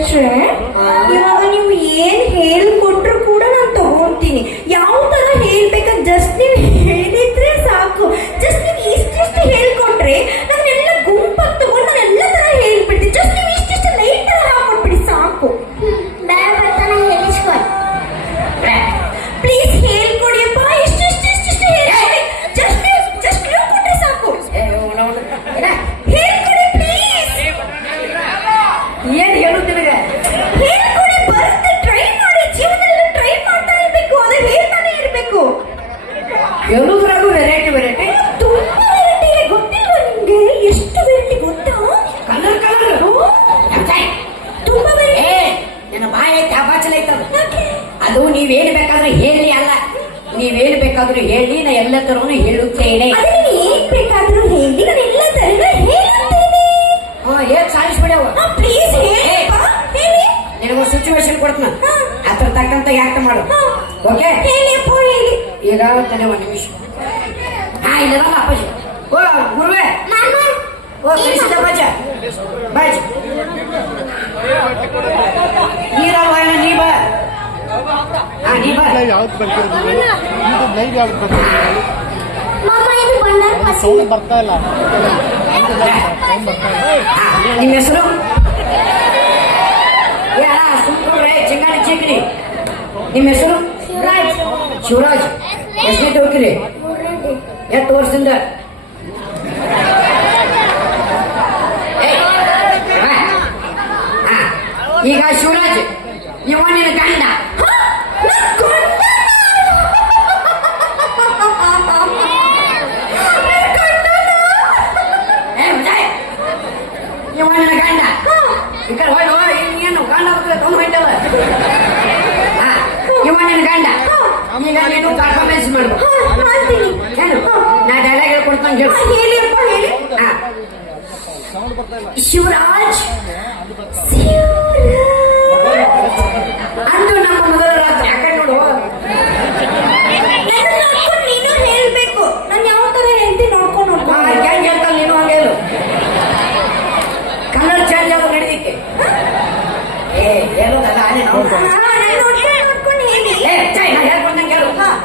ಡೈರೆಕ್ಟ್ರೆ ಇವಾಗ ನೀವು ಏನ್ ಹೇಳ್ಕೊಟ್ರು ಕೂಡ ನಾನು ತಗೊಂತೀನಿ ಯಾವ ತರ ಹೇಳ್ಬೇಕಂತ ಜಸ್ಟ್ ವೆರೈಟಿ ವೆರೈಟಿ ತುಂಬಾ ವೆರೈಟಿ ಇದೆ. ಗೊತ್ತಿಲ್ವಾ ನಿಮ್ಗೆ? ಎಷ್ಟು ವೆರೈಟಿ ಗೊತ್ತಾ? Colour colour. ತುಂಬಾ ವೆರೈಟಿ ಏ ನನ್ನ ಬಾಯಿ ಐತೆ ಅದು ನೀವೇನ್ ಬೇಕಾದ್ರೂ ಹೇಳಿ ಅಲ್ಲ. ನೀವೇನ್ ಬೇಕಾದ್ರೂ ಹೇಳಿ ನಾ ಎಲ್ಲ ತರನು ಹೇಳುತ್ತೇನೆ. ಅದೇ ನೀವು ಏನ್ ಬೇಕಾದ್ರೂ ಹೇಳಿ ನಾನು ಎಲ್ಲ ತರನ ಹೇಳ್ತೇನೆ ಹಾ ಏನ್ ಸಾಧಿಸ್ಬಿಡವ? ಪ್ಲೀಸ್ ಹೇಳಿ. ಹೇಳಿ. ನಿನಗೊಂದು ಸಿಚುವೇಶನ್ ಕೊಡ್ತೀನಿ. ಅದ್ರ ತಕ್ಕಂತ ಯಾಕೆ ಮಾಡು? ಓಕೆ ಹೇಳಿ ಹೇಳಿ. ತಲೆ ಒಂದು ನಿಮಿಷ. ಹಾ ಇಲ್ಲದಲ್ಲ ಅಪ್ಪಾಜಿ ಓ ಗುರುವೆ. ಓ ಕಳಿಸಿದ ಬಾಜ ಬಾಜ ನೀರಲ್ವ ಏನೋ ನೀ ಬಾ. ಹಾ ನೀ ಬಾ. ಯಾವ್ದು ಬರ್ತಿರೋದು ಇದು ಲೈವ್ ಯಾವ್ದು ಬರ್ತಿರೋದು ಇದು ಬಂದ ಸೌಂಡ್ ಬರ್ತಾ ಇಲ್ಲ. ಬರ್ತಾ ಇಲ್ಲ. ಹಾ, ನಿಮ್ಮ ಹೆಸರು? ಏ ಸುಮ್ಕೊಂಡ್ರೆ ಚಿಂಗಾಡಿ ಚಿಕ್ರಿ. ನಿಮ್ಮ ಹೆಸರು? ಶಿವರಾಜ್. ಎಷ್ಟನೇ ಹೋಗ್ತೀರಿ ಎಷ್ಟು ವರ್ಷದಿಂದ? ಈಗ ಶಿವರಾಜ್ ಇವ ನಿನ್ನ ಗಂಡ. ಇವ ನಿನ್ನ ಗಂಡ. ಈ ಕಡೆ ಹೋಯ್, ಏನು ಗಂಡ ತಗೊಂಡು ಹೋಯ್ತಲ್ಲ ಹಾ, ಇವ ನಿನ್ನ ಗಂಡ ಈಗ ನೀನು ಪರ್ಫಾರ್ಮೆನ್ಸ್ ಮಾಡ್ಬೇಕು ಮಾಡ್ತೀನಿ. ಏನು ನಾ ಡೈಲಾಗ್ ಹೇಳ್ಕೊಡ್ತಾನೆ ಹೇಳು ಹೇಳಿ ಅಪ್ಪ ಹೇಳಿ. ಶಿವರಾಜ್. ಅಂದು ನಮ್ಮ ಮೊದಲ ರಾತ್ರಿ ಯಾಕೆ ನೋಡು ನೀನು ಹೇಳ್ಬೇಕು. ನಾನು ಯಾವ ತರ ಹೇಳ್ತೀನಿ ನೋಡ್ಕೊಂಡು ನೋಡ್ಕೊಂಡು ಹೆಂಗ್ ಹೇಳ್ತಾನೆ ನೀನು ಹಂಗೆ ಹೇಳು. ಕಲರ್ ಚೇಂಜ್ ಆಗೋದು ನಡೀತಿಕ್ಕೆ ಏ ಹೇಳೋದಲ್ಲ ಅಲ್ಲಿ